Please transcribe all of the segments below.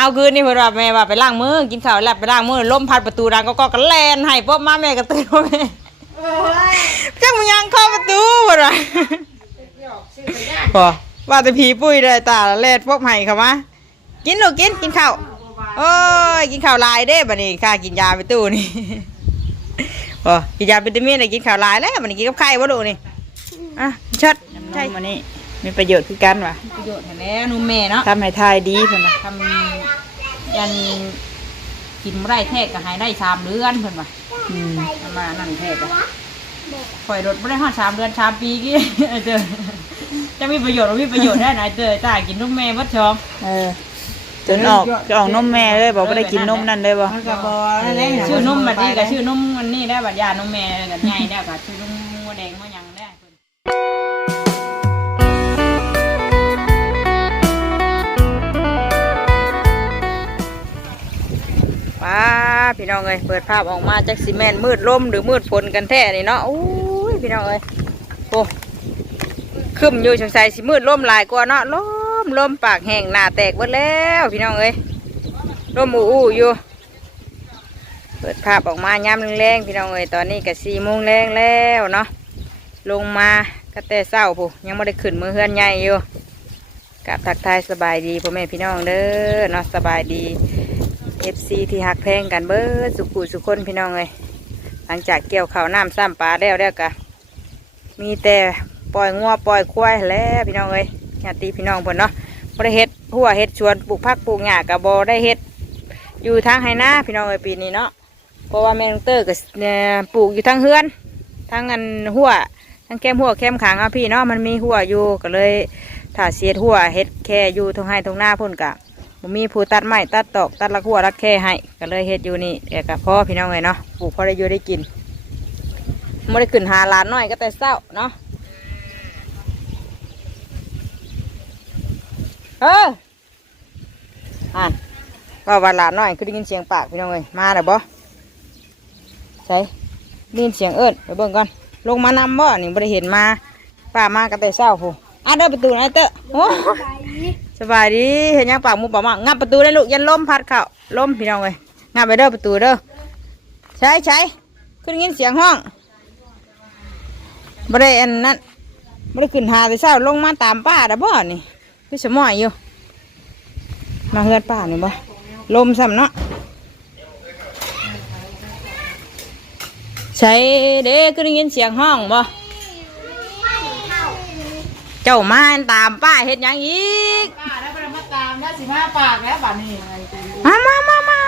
เอาคืนนี่เพิ่นว่าแม่ว่าไปล้างมือกินข้าวแล้วไปล้างมือลมพัดประตูดังก็ก็กระแลนให้ป๊อบมาแม่ก็ตื่นว่าแม่โอ้ยจังมันยังเข้าประตูบ่ล่ะหยอกชื่อไปได้บ่ว่าแต่ผีปุ้ยได้ตาแลดป๊อบให้เข้ามากินลูกกินกินข้าวโอ้ยกินข้าวหลายเด้บัดนี้ข้ากินยาไปตู้นี่บ่กินยาวิตามินได้กินข้าวหลายแล้วบัดนี้กินกับไข่บ่ลูกนี่อะชัดใช่มันนี่มีประโยชน์คือกันว่ะประโยชน์แน่นุ่มแม่เนาะทำให้ทายดีเพิ่นน่ะทำ ยันกินบ่ได้แท้ก็หายได้สามเดือนเพิ่นว่าอืมประมาณนั่นแท้ก็ปล่อยรถบ่ได้ฮอดสามเดือนสามปีกี้ไอ้เจอจะมีประโยชน์บ่มีประโยชน์ได้ไหนะไอ้เจอจ้ากินนุ่มแม่เบ่ชองเออ จนออกจะออกนมแม่เลยบอกว่าได้กินนมนั่นเลยบ่มันก็บ่นั่นแหละชื่อนมบัดนี้ก็ชื่อนมอันนี้ได้บัดยานมแม่ก็ใหญ่แล้วก็ชื่อนมหัวแดงหัวหยัง ป้าพี่น้องเอ้ยเปิดภาพออกมาจากซีเมนต์มืดลมหรือมืดฝนกันแท้นี่เนาะโอ้ยพี่น้องเอ้ยโอ้คึมอยู่สงสัยสิมืดลมหลายกว่าเนาะลมลมปากแห้งหน้าแตกหมดแล้วพี่น้องเอ้ยลมอูอู้อยู่เปิดภาพออกมาย้ำแรงๆพี่น้องเอ้ยตอนนี้ก็สี่โมงแรงแล้วเนาะลงมาก็แต่เศร้าผู้ยังไม่ได้ขึ้นมือเฮือนใหญ่อยู่กับทักทายสบายดีพ่อแม่พี่น้องเด้อเนาะสบายดี เอฟซีที่หักแพงกันเบิดสุขุสุคนพี่น้องเลยหลังจากเกี่ยวข้าวน้ำซ้ำปลาแล้วแล้วกะมีแต่ปล่อยงัวปล่อยควายแล้วพี่น้องเอ้ยญาติพี่น้องเพิ่นเนาะบ่ได้เฮ็ดหัวเฮ็ดชวนปลูกผักปลูกหญ้ากับ่ได้เฮ็ดอยู่ทางไหนาพี่น้องเอ้ยปีนี้เนาะเพราะว่าแมงเตอร์ก็เอ่อปลูกอยู่ทั้งเฮือนทั้งอันหัวทั้งแก้มหัวแก้มขางเอาพี่เนาะมันมีหัวอยู่ก็เลยถ้าเสียดหัวเฮ็ดแค่อยู่ตรงให้ตรงหน้าพุ่นกะ บ่มีผู้ตัดไม้ตัดตอกตัดลักหัวรักแค่ให้ก็เลยเฮ็ดอยู่นี่เดี๋ยวก็พอพี่น้องเลยเนาะปลูกพอได้อยู่ได้กินไม่ได้ขึ้นหาหลานน้อยก็แต่เศร้าเนาะเอออ่านก็ว่าหลานน้อยคือได้ยินเสียงปากพี่น้องเลยมาแล้วบ่ใช่ได้ยินเสียงเอิดไปเบิ่งก่อนลงมานำบ่นี่บ่ได้เห็นมาป้ามากันแต่เช้าพูอะเด้อประตูนเตอะโอ้ สบายดีเห็นยังปากมูปากมางับประตูได้ลูกยันล้มพัดเข้าล้มพี่น้องเอ้ยงับไปเด้อประตูเด้อใช่ใช่ขึ้นยินเสียงห้องบ่ได้อันนั้นบ่ได้ขึ้นหาแต่เช้าลงมาตามป้าด้บ่นี่คือสมอยอยู่ มาเฮือนป้านี่บ่ลมซ้ำเนาะใช่เด้ก็ได้ยินเสียงห้องบ่ เจ้ามาตามป้าเฮ็ดหยังอีกป้าได้ไปมาตามแล้วสิมาปากแล้วบัดนี้ไงกูมามามามา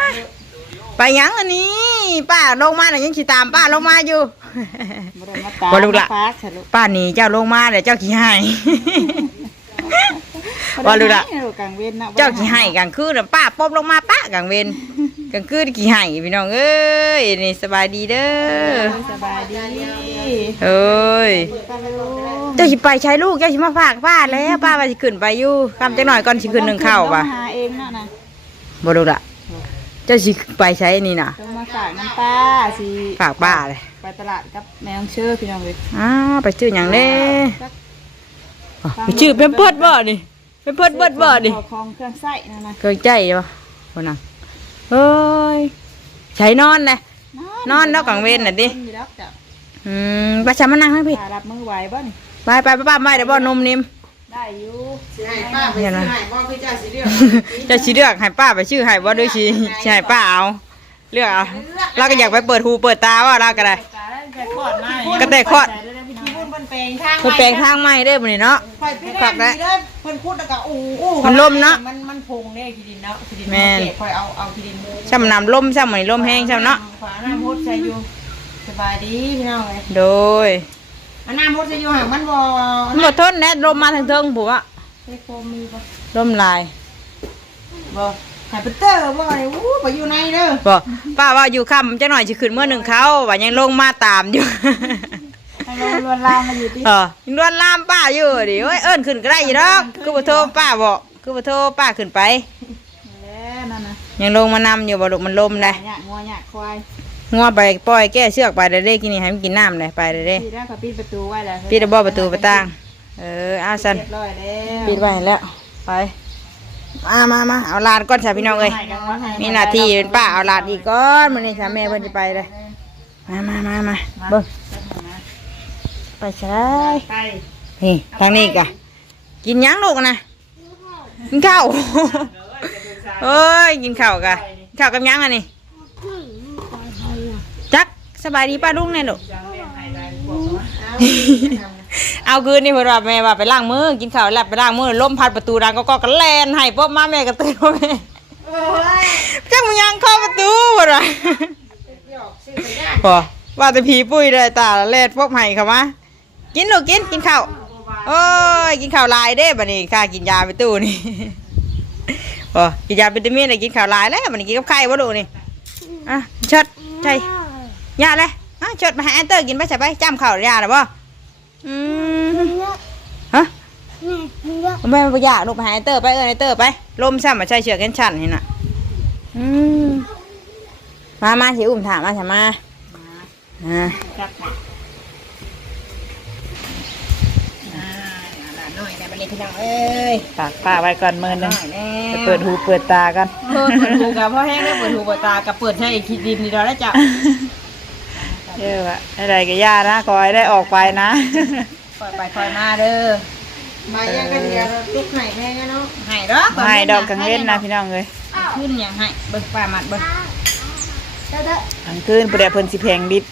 ไปหยังอันนี้ ป้าลงมาน่ะยังสิตามป้าลงมาอยู่ บ่ได้มาตามบ่ลูกละปากซะลูก ป้าหนีเจ้าลงมาเดี๋ยวเจ้าขี้ให้ ว่าลูกละบ่ได้ให้กลางเว้นนะเจ้าขี้ให้กลางคืนน่ะป้าป๊บลงมาป้ากลางเวรกลางคืนขี้ให้พี่น้องเอ้ยนี่สบายดีเด้อสบายดีเอ้ยป้าลูกเจ้าสิไปใช้ลูกเจ้าสิมาฝากป้าแล้วป้าว่าสิขึ้นไปอยู่คำจังหน่อยก่อนสิขึ้นหนึ่งข้าวป่ะต้องหาเองเนาะนะบ่รู้ละเจ้าสิไปใช้นี่น่ะต้องมาฝากน้ำป้าสิฝากป้าเลยไปตลาดกับแมวเชื่อพี่น้องเลยอ้าวไปชื่อหยังเด้อ๋อไปชื่อเพิ่มเพิดบ่นี่ เพิ่มเพิดเบิดบ่นี่ขอของเครื่องใส้นะนะเคยใจบ่บ่นังเฮ้ยใช้นอนเลย นอนแล้วกลางเว้นน่ะดิ อยู่แล้วจ้ะอืมไปชามานั่งให้พี่ป้ารับมือไหวบ่นี่ไปไปไปป้าไม่เดี๋ยวบ่นมนิ่ม ได้อยู่ป้าไปเห็ซื้นอไหมให้บ่พี่เจ้าสิเลือกเจะสิเลือกให้ป้าไปชื่อให้บ่ด้วยสิสิให้ป้าเอา เลือกเอา เราก็อยากไปเปิดหูเปิดตาว่าเราก็ได้ตาได้แต่ขอดมาก็แต่ขอดพี่น้องพูดบน แปลงทางเพิ่นแปลงทางใหม่ได้บ่นี่เนาะค่อยไปขับได้ได้ได้เพิ่นพูดแล้วก็อู้อู้มันล่มเนาะมันมันพงเด้ขี้ดินเนาะขี้ดินแม่นเก็บค่อยเอาเอาขี้ดินช่ำน้ำลมช่ำเหมือนลมแห้งช่ำเนาะ ขวาน้ำพุดใส่อยู่สบายดีพี่น้องเลยโดยอันน้ำพุดใส่อยู่ห่างมันบ่มันบ่ทนแน่ลมมาทางเทิงผัวไอ้โฟมมีบ่ลมลายบ่หายไปเตอร์บ่เลยอู้ไปอยู่ในเด้อบ่ป้าว่าอยู่ค่ำจังหน่อยสิขึ้นเมื่อหนึ่งเขาว่ายังลงมาตามอยู่ให้เรา ลวนลามมาอยู่ที่เออยังลวนลามป้าอยู่ดิโอ้ยเอิ้นขึ้นก็ได้อยู่ดอกคือบ่โทรป้าบอกคือบ่โทรป้าขึ้นไปแล้วนั่นน่ะยังลงมานำอยู่บ่ลูกมันลมได้หยางัวหยาควายงัวไปปล่อยแก้เชือกไปได้เด้กินนี่ให้มันกินน้ำเลยไปได้เด้พี่ได้เขาปิดประตูไว้แล้วปิดระบบประตูประตางเออเอาซั่นเรียบร้อยแล้วปิดไว้แล้วไปมามามาเอาหลานก่อนจ้ะพี่น้องเอ้ยมีหน้าที่เป็นป้าเอาหลานอีกก่อนมื้อนี้จ้ะแม่เพิ่นสิไปเลยมามามามาเบิ่ง ไปใช่ไปนี่ทางนี้กะกินหยังลูกนะกินข้าวเอ้ยกินข้าวกะกินข้าวกับหยังอันนี้จักสบายดีป้าลุงแน่ลูกเอาคืนนี่เพิ่นว่าแม่ว่าไปล้างมือกินข้าวแล้วไปล้างมือลมพัดประตูดังก็ก็กระแลนให้ป๊อบมาแม่ก็ตื่นมาแม่จังมันยังเข้าประตูเพิ่นว่าพอว่าแต่ผีปุ้ยได้ตาละแลดป๊อบให้เข้ามา กินลูกกินกินข้าวโอ้ยกินข้าวลายเด้บัดนี้ข้ากินยาไปตู้นี่พอกินยาวิตามินได้กินข้าวลายแล้วบัดนี้กินกับไข่บ่ลูกนี่อะเชิดใช่ยาเลยอะเชิดมาห้แอนเตอร์กินไปใส่ไปจ้ำข้าวยาหรือบ่อืมฮะแม่ไม่อยากลูกไปหาไอเตอร์ไปเออไอเตอร์ไปลมซ้ำมาใช่เชือกแขนชันนี่น่ะอืมมามาสิอุ้มถามมาใช่มาอ่า นี่พี่น้องเอ้ยตากผ้าไว้ก่อนมือหนึงไปเปิดหูเปิดตากัน เปิดหูกับพ่อแห้งได้เปิดหูเปิดตากับเปิดใช้คิดดินนี่เราได้จับเยอะอะอะไรก็ย่านะขอให้ได้ออกไปนะ คอยไปคอยมาเด้อมายังกันเดียวลูกไข่แม่กันเนาะให้ดอกให้ดอกกังเล่นนะพี่น้องเลยขึ้นอย่างให้เบิ่งป้ามัดเบิ่งกลางคืนประเดี๋ยวเพิ่นสิแพงดิด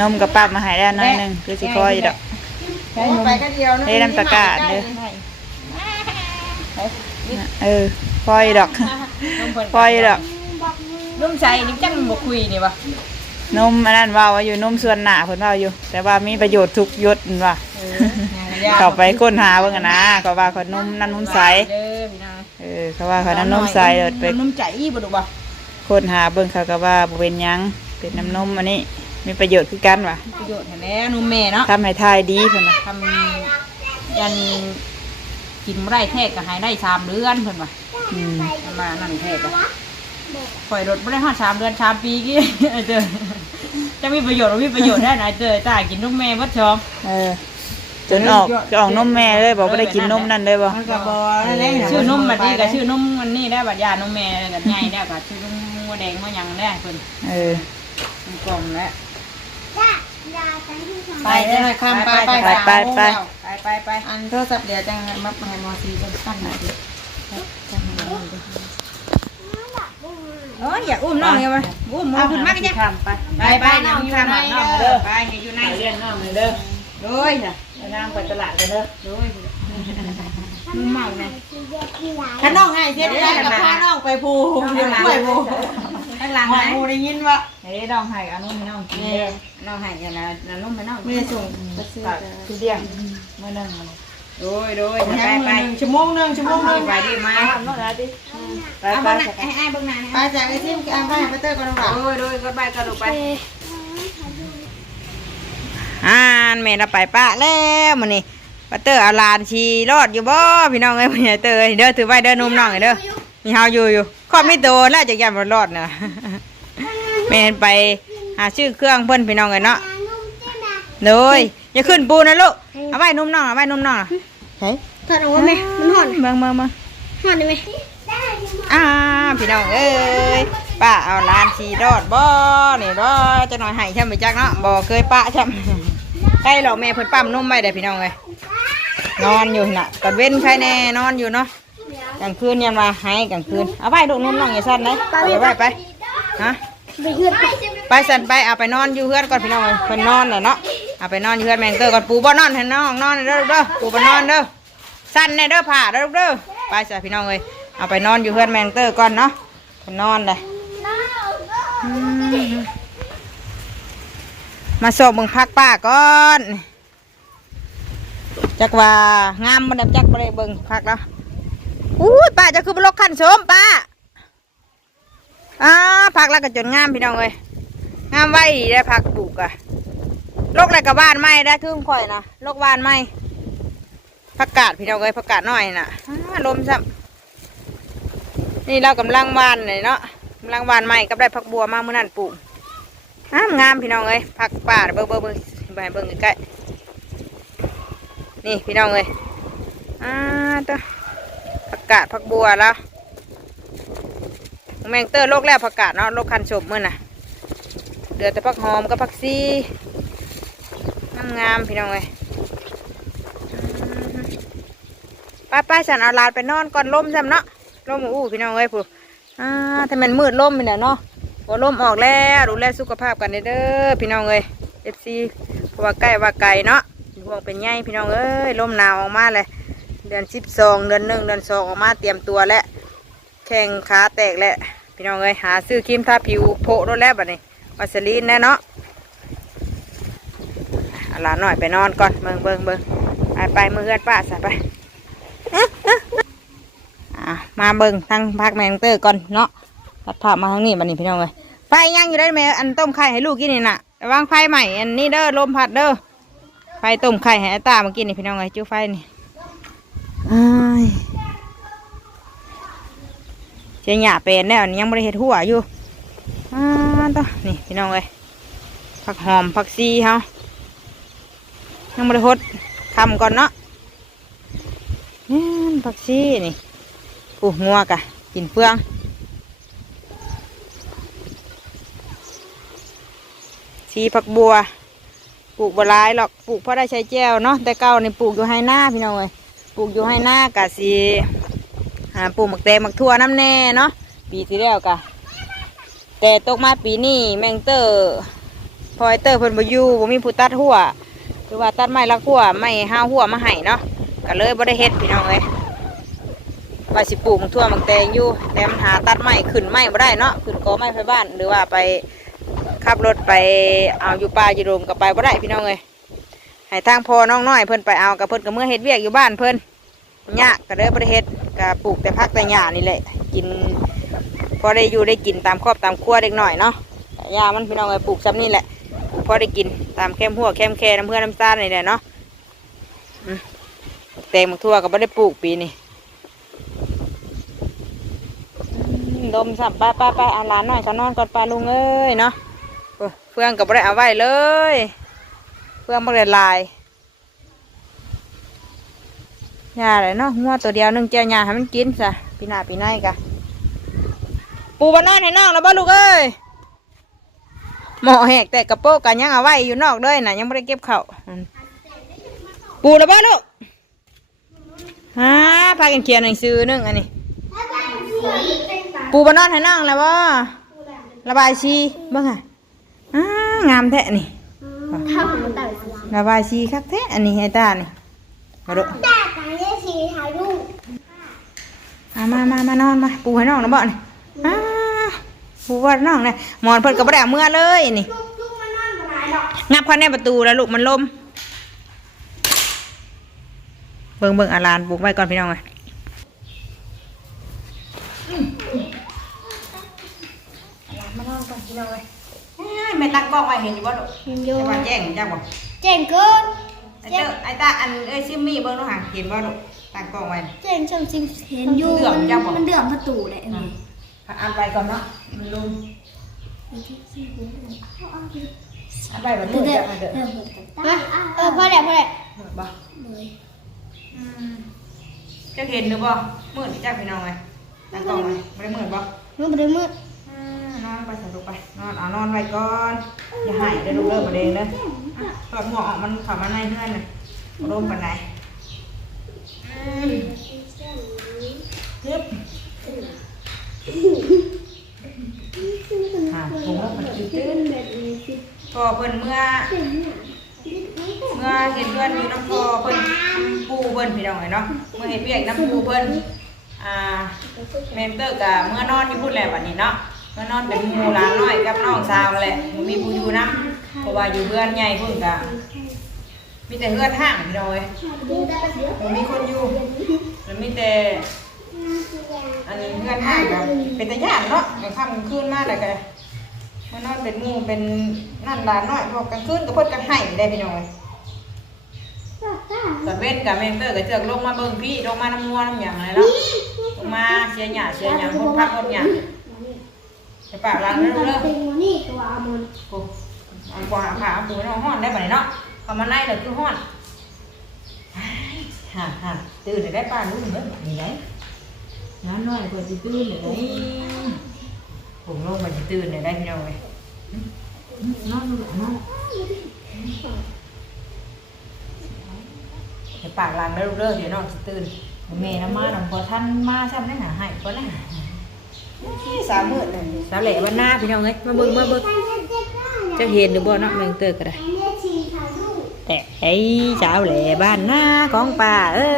นมกับปั๊บมาให้แล้วน้อยหนึงคือสิคอยอยู่ดอก ไปกันเดียวนะเล่น้ำตะกร้าเด้อเออคอยอยู่ดอกนมเพิ่นคอยอยู่ดอกนุ่มใจนี่จังบ่คุยนี่วะนมอันนั้นว่าว่าอยู่นมส่วนหนาเพิ่นว่าอยู่ แต่ว่ามีประโยชน์ทุกยศนั่นว่าเออเข้าไปค้นหาเบิ่งอะนะเขาว่าเขานมนั่นนมใสเด้อพี่น้องเออเขาว่าเขานั้นนมใสเดินไปนุ่มใจอีบ่ดูบ่ค้นหาเบิ่งเขาก็ว่าบ่เป็นหยังเป็นน้ำนมอันนี้ มีประโยชน์คือกันว่ะประโยชน์ให้แม่นุ่มแม่เนาะทำให้ทายดีเพิ่นน่ะทำยันกินบ่ได้แท้ก็ให้ได้สามเดือนเพิ่นว่าอืมประมาณนั้นแท้ก็ปล่อยรถบ่ได้ฮอดสามเดือนสามปีกี้ไอ้เด้อจะมีประโยชน์บ่มีประโยชน์ได้นะไอ้เด้อจ้ากินนมแม่บ่ชองเออ จนออกจะออกนมแม่เลยบอกบ่ได้กินนมนั่นเลยบ่มันก็บอนั่นแหละชื่อนมบัดนี้ก็ชื่อนมมันนี่ได้บัดยานมแม่ก็ใหญ่แล้วก็ชื่อนมหัวแดงหัวหยังได้เพิ่นเออมันกล่องแล้ว ไปได้ไหมข้ามไปไปไปไปไปไปไปไปอันโทรศัพท์เดี๋ยวจังมาให้มอซีกันตั้งหน่อยดิโอ้ยอย่าอุ้มน้องอย่าไปอุ้มมือขึ้นมากจ้ะข้าไปไปไปน้องอยู่ในน้องเด้อไปอยู่ในเลี้ยงน้องเลยเด้อโดยจ้ะนั่งไปตลาดกันเด้อโดยนุ่มมากนะถ้าน้องให้เสียได้กับพาน้องไปภูเดี๋ยวช่วยภู ข้างหลังหไหอนมูได้ยินว่าเฮ้ยน้องให้อันนู้นให้น้องกินนี่เด้อน้องให้กันนะนุ่มไปน้องไม่ได้ส่งฝากพี่เลี้ยงมื้อหนึงมันโดยโดยไปไปไปหนึ่งชั่วโมงหนึ่งชั่วโมงหนึ่งไปดีมาทำน้องนะดิไปเอาไปบ้างนะให้ให้บ้างนะไปจากไอ้ที่อ่านไปไปเตอร์กันหรือเปล่าโดยโดยก็ไปก็ดูไปอ่านแม่เราไปป้าแล้วมื้อนี้ป้าเตอร์เอาหลานชีรอดอยู่บ่พี่น้องเอ้ยพี่เตอร์เอ้ยเด้อถือไว้เด้อนุ่มน้องเอ้ยเด้อ มีเฮาอยู่อยู่ขอบมีโตแล้วจักยันบ่รอดน่ะแม่เห็นไปหาชื่อเครื่องเพิ่นพี่น้องเอ้ยเนาะเลยอย่าขึ้นปูนะลูกเอาไว้นุ่มน้องเอาไว้นุ่มน้องเฮ้ยถอดออกมาไหมมันหอนเบิ่งเบิ่งเบิ่งหอนได้ไหมอ่าพี่น้องเอ้ยป้าเอาหลานชีรอดบ่นี่บ่จะหน่อยให้ช่ำไปจักเนาะบ่เคยป้าช่ำใกล้หรอกแม่เพิ่นปั๊มนมไว้เด้อพี่น้องเอ้ยนอนอยู่น่ะตอนเว้นใครแน่นอนอยู่เนาะ กลางคืนเนี่ยมาให้กลางคืนเอาไว้ลูกนุ่มน้องอย่าสั่นเลยเอาไว้ไปฮะไปเฮือนไปไปสั่นไปเอาไปนอนอยู่เฮือนก่อนพี่น้องเอ้ยเพิ่นนอนน่ะเนาะเอาไปนอนอยู่เฮือนแมงเตอร์ก่อนปูบ่นอนให้น้องนอนเด้อลูกเด้อปูบ่นอนเด้อสั่นแน่เด้อผ่าเด้อลูกเด้อไปสั่พี่น้องเอ้ยเอาไปนอนอยู่เฮือนแมงเตอร์ก่อนเนาะเพิ่นนอนเลยอืมมาสอบมึงพักป้าก่อนจักว่างามมันดับจักบ่ได้เบิ่งพักแล้ว อู้ป้าจะคือบ่ลกขันสมป้าอ่าผักแล้วก็จนงามพี่น้องเลยงามไว้ได้ผักปลูกอะโรคอะไรกับบ้านไม้ได้ครึ่งข่อยนะโรคบ้านไม้ผักกาดพี่น้องเลยผักกาดน้อยน่ะอ่าลมซ้ำนี่เรากำลังวานเลยเนาะกำลังวานไม้กับได้ผักบัวมาเมื่อนั้นปลูกงามงามพี่น้องเลยผักป่าเบิ่งเบิ่งเบิ่งไปเบิ่งใกล้นี่พี่น้องเลยอ่าตัว ผักกาดผักบัวแล้วแมงเตอร์โลกแล้วผักกาดเนาะโลกคันชมมื่อน่ะเดือดแต่ผักหอมกับผักซีงามๆพี่น้องเลยป้าป้าฉันเอาลานไปนอนก่อนล่มซ้ำเนาะล่มอู้พี่น้องเอ้ยผู้อ่าถ้ามันมืดล่มไปเนี่ยเนาะพอล่มออกแล้วดูแลสุขภาพกันเด้อพี่น้องเอ้ยเอฟซีว่าใกล้ว่าไกลเนาะห่วงเป็นไงพี่น้องเอ้ยล่มหนาวออกมาเลย ดือนสิบสองเดือนหนึ่งเดือนสองออกมาเตรียมตัวแล้วแข่งขาแตกแล้วพี่น้องเอ้ยหาซื้อครีมทาผิวโพะรถแล้วบัดนี้วัสลีนแน่เนาะอาหลานหน่อยไปนอนก่อนเบิงเบิงเบิงไปไปมือเฮือนป้าส่ไปมาเบิงทางพักแมงเตอร์ก่อนเนาะตัดภาพมาทางนี้บัดนี้พี่น้องเอ้ยไฟยังอยู่ได้ไหมอันต้มไข่ให้ลูกกินนี่น่ะวางไฟใหม่อันนี้เด้อลมพัดเด้อไฟต้มไข่ให้อาตามากินนี่พี่น้องเอ้ยจุ๊ไฟนี่ อ้าย เจียหยาเป็นแล้วนี่ยังไม่ได้เห็ดหัวอยู่อ่าต่อนี่พี่น้องเลยผักหอมผักซีเฮายังไม่ได้หดทำก่อนเนาะนี่ผักซีนี่ปูงัวกะกินเฟืองซีผักบัวปลูกบัวลายหรอกปลูกเพราะได้ใช้แจ้วเนาะแต่เก่านี่ปลูกอยู่ให้หน้าพี่น้องเลยปลูกอยู่ให้หน้ากะสี หาปลูกหมักแตงหมักทั่วน้ำแน่เนาะปีที่แล้วกะแต่ตกมาปีนี้แมงเตอร์พอยเตอร์เพิ่นบ่อยู่บ่มีผู้ตัดหัวคือว่าตัดไม้ละหัวไม่ห้าหัวมาให้เนาะก็เลยบ่ได้เฮ็ดพี่น้องเอ้ยว่าสิปลูกมักทั่วมักแตงอยู่แต่มันหาตัดไม้ขึ้นไม้บ่ได้เนาะขึ้นกอไม้ไฟบ้าน หรือว่าไปขับรถไปเอาอยู่ป่าอยู่โรงก็ไปบ่ได้พี่น้องเอ้ยให้ทางพอน้องน้อยเพิ่นไปเอากับเพิ่นกับเมื่อเฮ็ดเวียกอยู่บ้านเพิ่น ยาก็เลยบ่ได้เฮ็ดก็ปลูกแต่พักแต่หญ้านี่แหละ กิน พอได้อยู่ได้กินตามครอบตามครัวเด็กหน่อยเนาะแต่หญ้ามันพี่น้องเอ้ยปลูกซ้ำนี่แหละพอได้กินตามแคมหัวแคมแค่น้ำเพื่อน้ำตาลนี่แหละเนาะอืมแตงมักทั่วก็บ่ได้ปลูกปีนี้ดมสับป้าป้าป้าอาหลานหน่อยเขานอนก่อนป้าลุงเอ้ยเนาะเออเฟืองก็บ่ได้เอาไว้เลยเพื่อนบักเลยลาย ยาเลยเนาะงัวตัวเดียวหนึงเจ้าหญ้าให้มันกินซะปีหน้าปีหน้ากะปูบานอนให้น้องแล้วบ่ลูกเอ้ยหมอแหกแต่กระโปรงกันยังเอาไว้อยู่นอกเลยน่ะยังไม่ได้เก็บเข้าวอืมปูแล้วบ่ลูกฮะพากันเขียนหนังสือหนึงอันนี้ ปูบานอนให้น้องแล้วบ่ระบายชีเบิ่งอะอ้างามแท้นี่ข้าวมันต่างกันระบายสีคักแท้อันนี้ให้ตานี่มาดู ถ่ายรูปเอามามา มานอนมา ปูให้น้องนะบ่นี่อ้าปูว่าน้องเลยหมอนเพิ่นก็บ่ได้เอาเมื่อเลยนี่ ลูกลูกมันนอนกับหลายดอกงับเข้าในประตูแล้วลูกมันลมเบิ่งเบิ่งอาลานปลูกไว้ก่อนพี่น้องเอ้ยอาลานมานอนก่อนพี่น้องเอ้ยเอ้ยแม่ตั้งกล้องไว้เห็นอยู่บ่ลูกเห็นอยู่จะว่าแจ้งจังบ่เจ๋งเกินไอ้เจ้าไอ้ตาอันเอ้ยซิมมี่เบิ่งดูห่างเห็นบ่ลูก ตั้งกล้องไว้เจ๋งช่างจริงเห็นอยู่เดือดจังบ่มันเดือดประตูเลยเอออ่านไปก่อนเนาะมันลงอ่านไปแบบเดืนี้อดจะเดืมาอเด้ดอเออพอแล้วพอแล้วบ่อืมจะเห็นหรือบ่มืดจ้าพี่น้องไงตั้งกล้องไว้ไม่ได้มืดบ่มันบ่ได้มืดอืมนอนไปสนุกไป นอนเอานอนไว้ก่อน อย่าหายเด้อลูกเด้อประเด็นเด้ออะถอดหมวกออกมันเข้ามาในเพื่อนน่ะร่มปานใด อืมยึบอะผมว่ามันตื้นๆพอเพิ่นเมื่อ เมื่อเห็นเพื่อนอยู่น้ำพอเพิ่นปูเพิ่นพี่น้องไงเนาะ เมื่อเห็นเวียกน้ำปูเพิ่นอ่าเมนเตอร์กับเมื่อนอนที่พูดแหละวันนี้เนาะ เมื่อนอนเป็นหมูหลานน้อยกับน้องสาวแหละบ่มีผู้อยู่นะเพราะว่าอยู่เพื่อนใหญ่เพิ่นกะ มีแต่เพื่อนห้างพี่น้องเอ้ยบ่มีคนอยู่แล้วมีแต่ อันนี้เพื่อนห้างกับเป็นตาญาติเนาะกลางค่ำกลางคืนมาแล้วก็มันนอนเป็นหมูเป็นนั่นหลานน้อยพอกลางคืนก็เพิ่นก็ให้ได้พี่น้องเอ้ยตอนเว้นกับแมนเตอร์ก็เจือกลงมาเบิ่งพี่ลงมาน้ำมัวน้ำหยังอะไรแล้วลงมาเสียหยาเสียหยังคนพักคนหยังจะปากหลังเด้อลูกเด้อเป็นวันนี้ตัวอามอนโอ้อันกว่าผ่าปูน้องห้อนได้บ่ได้เนาะเข้ามาในเด้อคือห้อนฮ่าฮ่าตื่นได้ป้ารู้เด้อนี่ไงน้ำน้อยกว่าสิตื่นเลยได้ผมลงมันสิตื่นเลยได้พี่น้องเลยนอนดูนอนเดี๋ยวปาก หลังเด้อเด้อเดี๋ยวน้องสิตื่นแม่น้ำมาน้ำพอท่านมาซ้ำได้หาให้ก็ได้สามมื้อนั่นสาวเหล่วันหน้าพี่น้องเอ้ยมาเบิ่งมาเบิ่ง แต่ไอ้สาวแหล่บ้านหน้าของป่าเอ้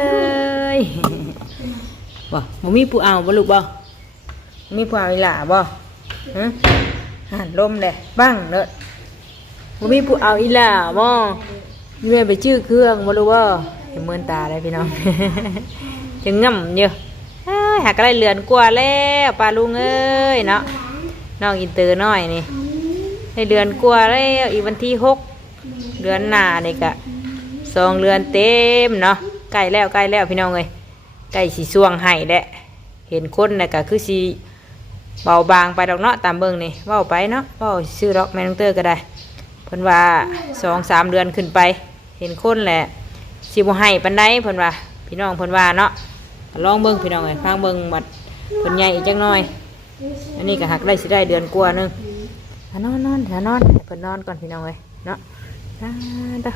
ยบ่บ่มีผู้เอาบ่ลูกบ่มีผู้เอาอีหล่าบ่ฮะหันลมเลยบ้างเด้อบ่มีผู้เอาอีหล่าบ่มีแม่ไปชื่อเครื่องบ่รู้บ่เห็นเมือนตาได้พี่น้องจะง่ำอยู่เอ้ยหากอะไรเหลือนกว่าแล้วป้าลุงเอ้ยเนาะน้องอินเตอร์น้อยนี่ได้เดือนกว่าแล้วอีกวันที่หก เดือนหน้านี่กะสองเดือนเต็มเนาะใกล้แล้วใกล้แล้วพี่น้องเอ้ยใกล้สีสวงไห้แหละเห็นคนน่ก็คือสีเบาบางไปดอกเนาะตามเบิ่งนี่เว้าไปเนาะเว้าชื่อดอกแมนเตอร์ก็ได้เพิ่นว่าสองสามเดือนขึ้นไป เห็นคนแหละสิบ่ให้ปานใดเพิ่นว่า พี่น้องเพิ่นว่าเนาะลองเบิ่งพี่น้องเอ้ยฟังเบิ่งบัดเพิ่นใหญ่อีกจังน้อย อันนี้ก็หักได้สิได้เดือนกว่าหนึงนอนนอนถ้านอนเพิ่นนอนก่อนพี่น้องเอ้ยเนาะ ด้เด้อ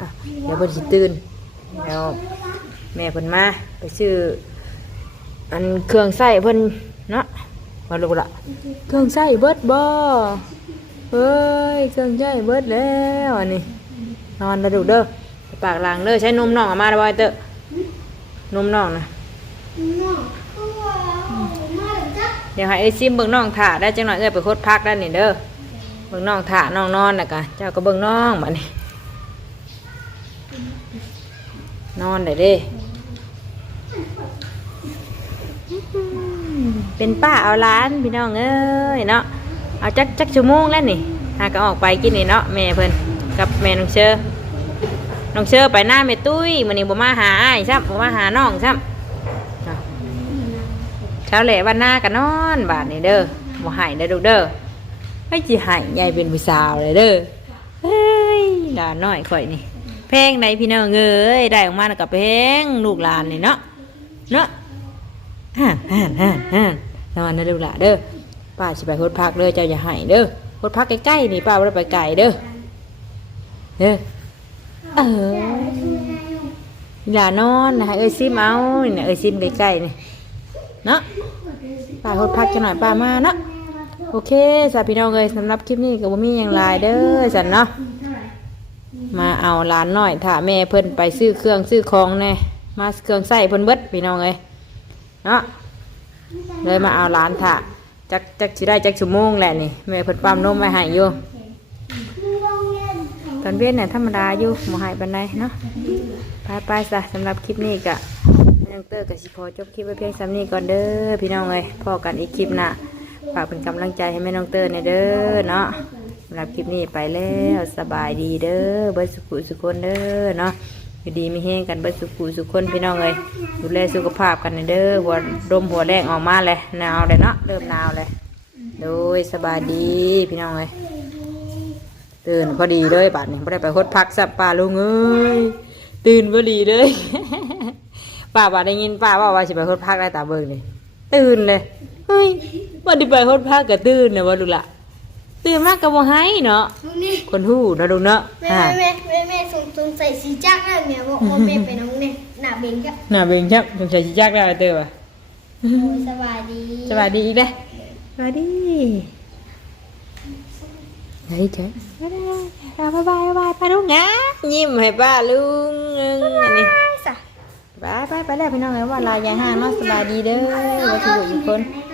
อะเดี๋ยวเพิ่นสิตื่นเดี๋ยวแม่เพิ่นมาไปซื้ออันเครื่องใส่เพิ่นเนาะมาลูกละเครื่องใส่เบิดบ่เฮ้ยเครื่องใช้เบิดแล้วอันนี้นอนแล้วดูเด้อไปปากหลังเด้อใช้นมน้องเอามาได้บ่ไอ้เตอะนมน้องนะเดี๋ยวให้ไอ้ซิมเบิ่งน้องถ่าได้จังหน่อยเอ้ยไปโคตรพักได้นี่เด้อเบิ่งน้องถ่าน้องนอนน่ะกะเจ้าก็เบิ่งน้องบัดนี้ นอนได้เด้ เป็นป้าเอาร้านพี่น้องเอ้ยเนาะเอาจักจักชั่วโมงแล้วนี่หาก็ออกไปกินนี่เนาะแม่เพิ่นกับแม่น้องเชอน้องเชอไปหน้าแม่ตุ้ยมื้อนี้บ่มาหาอ้ายซ้ำบ่มาหาน้องซ้ำเนาเช้าแหละวันหน้าก็นอนบาดนี้เด้อบ่ให้เด้อลูกเด้อ ไอ้จีหายใหญ่เป็นผู้สาวเลยเด้อเฮ้ยหลานน้อยข่อยนี่เพลงไหนพี่น้องเอ้ยได้ออกมาแล้วกับเพลงลูกหลานนี่เนาะเนาะฮ่าฮ่าฮ่าฮ่านอนนะลูกหลานเด้อป้าสิไปโคดพักเด้อเจ้าอย่าหายเด้อโคดพักใกล้ๆนี่ป้าไม่ได้ไปไกลเด้อเด้อเออหลานนอนนะเอ้ยซิมเอานี่นะเอ้ยซิมใกล้ๆนี่เนาะป้าโคดพักจะหน่อยป้ามาเนาะ โอเคสาพี่น้องเลยสำหรับคลิปนี้ก็บ่มีอย่างไรเด้อสันเนาะมาเอาหลานหน่อยถ้าแม่เพิ่นไปซื้อเครื่องซื้อของแน่มาเครื่องใส่เพิ่นเบิดพี่น้องเลยเนาะเลยมาเอาหลานถ่าจักจักสิได้จักชั่วโมงแหละนี่แม่เพิ่นปั๊มนมไว้ให้อยู่ตอนเวียนเนี่ยธรรมดาอยู่บ่ให้ปานใดเนาะไปไปซะสำหรับคลิปนี้ก็น้องเตอร์กับสิขอจบคลิปไว้เพียงซ้ำนี้ก่อนเด้อพี่น้องเลยพอกันอีกคลิปหน้า ฝากเป็นกำลังใจให้แม่น้องเตอร์ในเด้อเนาะสำหรับคลิปนี้ไปแล้วสบายดีเด้อเบิดสุขุสุคนเด้อเนาะอยู่ดีไมีแห้งกันเบิดสุขุสุคนพี่น้องเลยดูแลสุขภาพกันในเด้อหัวดมหัวแรงออกมาเลยหนาวเลยเนาะเริ่มหนาวเลยโดยสบายดีพี่น้องเลยตื่นพอดีเลยบาดนี้ไม่ได้ไปคดพักสับป่าลุงเอ้ยตื่นพอดีเลยป้าบาดได้ยินป้าว่าว่าสิไปคดพักได้ตาเบิ่งนี่ตื่นเลย เฮ้ยวันที่ไปฮดพาก็ตื่นนะว่าดูละตื่นมากกับว่าให้เนาะนี่คนหู้เนาะดูเนาะแม่อ่าแม่แม่แม่สงสงสัยสีจักแล้วเนี่ยบอกว่าแม่ไปน้องเนี่ยหน้าเบงครับหน้าเบงชับสงสัยสิจักได้เตอว่ะโอ้ยสบายดีสวัสดีอีกเด้อสวัสดีเฮ้ยเจ๊บ๊ายบายบ๊ายบายไปลูกนะยิ้มให้ป้าลุงนึงอันนี้ สะ ไปไปไปแล้วพี่น้องเอ้ยว่าลายยายห้างเนาะสบายดีเด้อว่าทุกคนแม่ก็